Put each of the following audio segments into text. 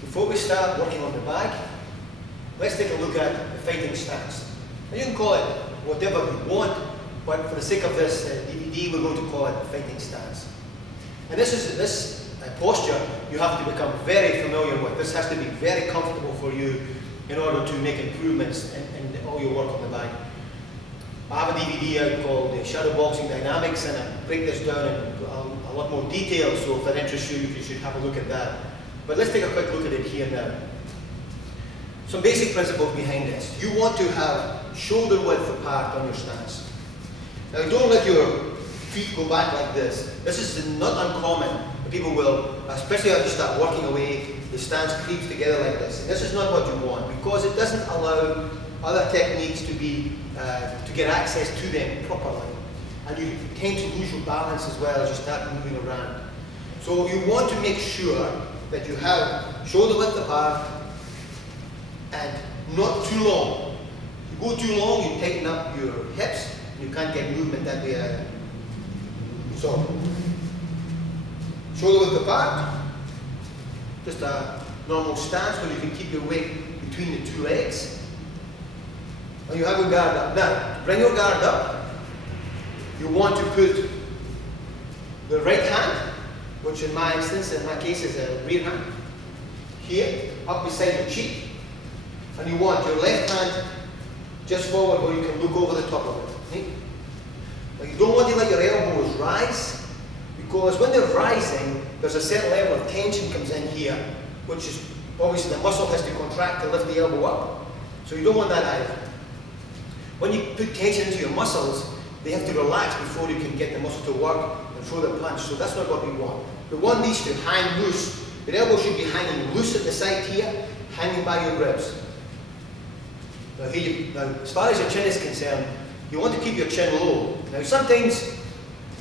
Before we start working on the bag, let's take a look at the fighting stance. Now you can call it whatever you want, but for the sake of this DVD, we're going to call it the fighting stance. And this posture you have to become very familiar with. This has to be very comfortable for you in order to make improvements in all your work on the bag. I have a DVD out called Kickboxing Dynamics, and I break this down in a lot more detail, so if that interests you, you should have a look at that. But let's take a quick look at it here now. Some basic principles behind this. You want to have shoulder width apart on your stance. Now don't let your feet go back like this. This is not uncommon. People will, especially as you start working away, the stance creeps together like this. And this is not what you want, because it doesn't allow other techniques to get access to them properly. And you tend to lose your balance as well as you start moving around. So you want to make sure that you have shoulder width apart and not too long. If you go too long, you tighten up your hips, and you can't get movement that way either. So, shoulder width apart, just a normal stance where you can keep your weight between the two legs. And you have your guard up. Now, bring your guard up. You want to put the right hand, which in my instance, in my case, is a rear hand, here, up beside your cheek. And you want your left hand just forward where you can look over the top of it. Okay? Now you don't want to let your elbows rise, because when they're rising, there's a certain level of tension comes in here, which is obviously the muscle has to contract to lift the elbow up. So you don't want that either. When you put tension into your muscles, they have to relax before you can get the muscle to work and throw the punch. So that's not what we want. We want these to hang loose. Your elbow should be hanging loose at the side here, hanging by your ribs. Now, as far as your chin is concerned, you want to keep your chin low. Now sometimes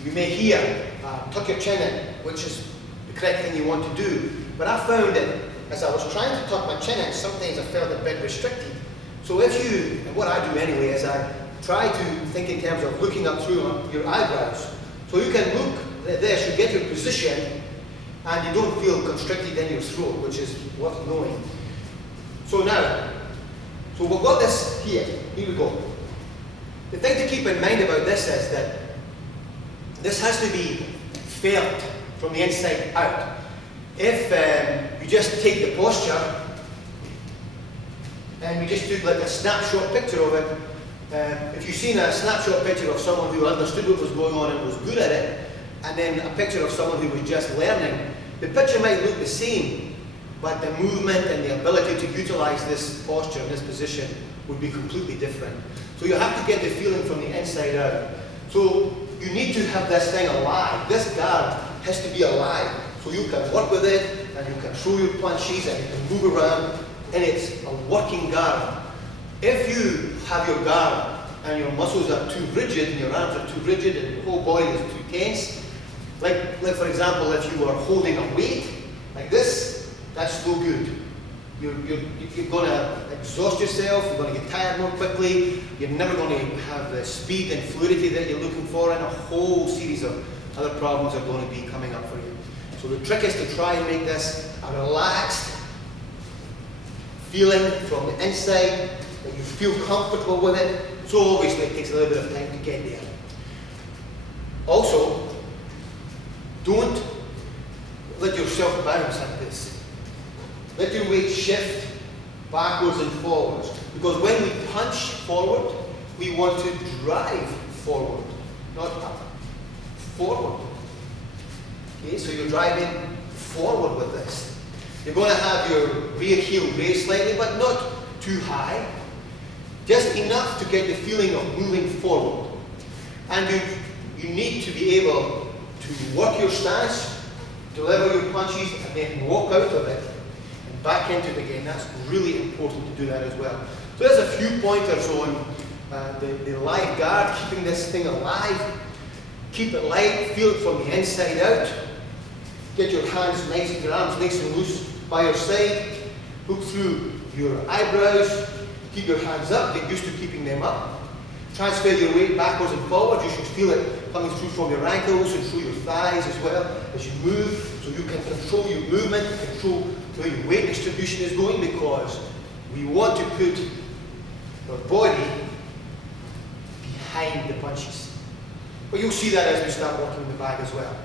you may hear, tuck your chin in, which is the correct thing you want to do. But I found that as I was trying to tuck my chin in, sometimes I felt a bit restricted. So if you, and what I do anyway, is I try to think in terms of looking up through your eyebrows. So you can look at this, you get your position, and you don't feel constricted in your throat, which is worth knowing. So now, so we've got this here we go. The thing to keep in mind about this is that this has to be felt from the inside out. If you just take the posture and we just took like a snapshot picture of it, if you've seen a snapshot picture of someone who understood what was going on and was good at it, and then a picture of someone who was just learning, the picture might look the same, but the movement and the ability to utilize this posture, this position, would be completely different. So you have to get the feeling from the inside out. So you need to have this thing alive. This guard has to be alive. So you can work with it, and you can throw your punches, and you can move around, and it's a working guard. If you have your guard and your muscles are too rigid, and your arms are too rigid, and your whole body is too tense, like for example, if you are holding a weight like this, that's no good. You're going to exhaust yourself, you're going to get tired more quickly, you're never going to have the speed and fluidity that you're looking for, and a whole series of other problems are going to be coming up for you. So the trick is to try and make this a relaxed feeling from the inside, that you feel comfortable with it. So obviously it takes a little bit of time to get there. Also, don't let yourself bounce like this. Let your weight shift backwards and forwards. Because when we punch forward, we want to drive forward, not up. Forward. Okay, so you're driving forward with this. You're going to have your rear heel raised slightly, but not too high. Just enough to get the feeling of moving forward. And you need to be able to work your stance, deliver your punches, and then walk out of it and back into it again. That's really important to do that as well. So there's a few pointers on the live guard, keeping this thing alive. Keep it light, feel it from the inside out. Get your hands nice, your arms nice and loose by your side. Look through your eyebrows. Keep your hands up, get used to keeping them up. transfer your weight backwards and forwards. You should feel it coming through from your ankles and through your thighs as well as you move, so you can control your movement, control where your weight distribution is going, because we want to put our body behind the punches. But you'll see that as we start working with the bag as well.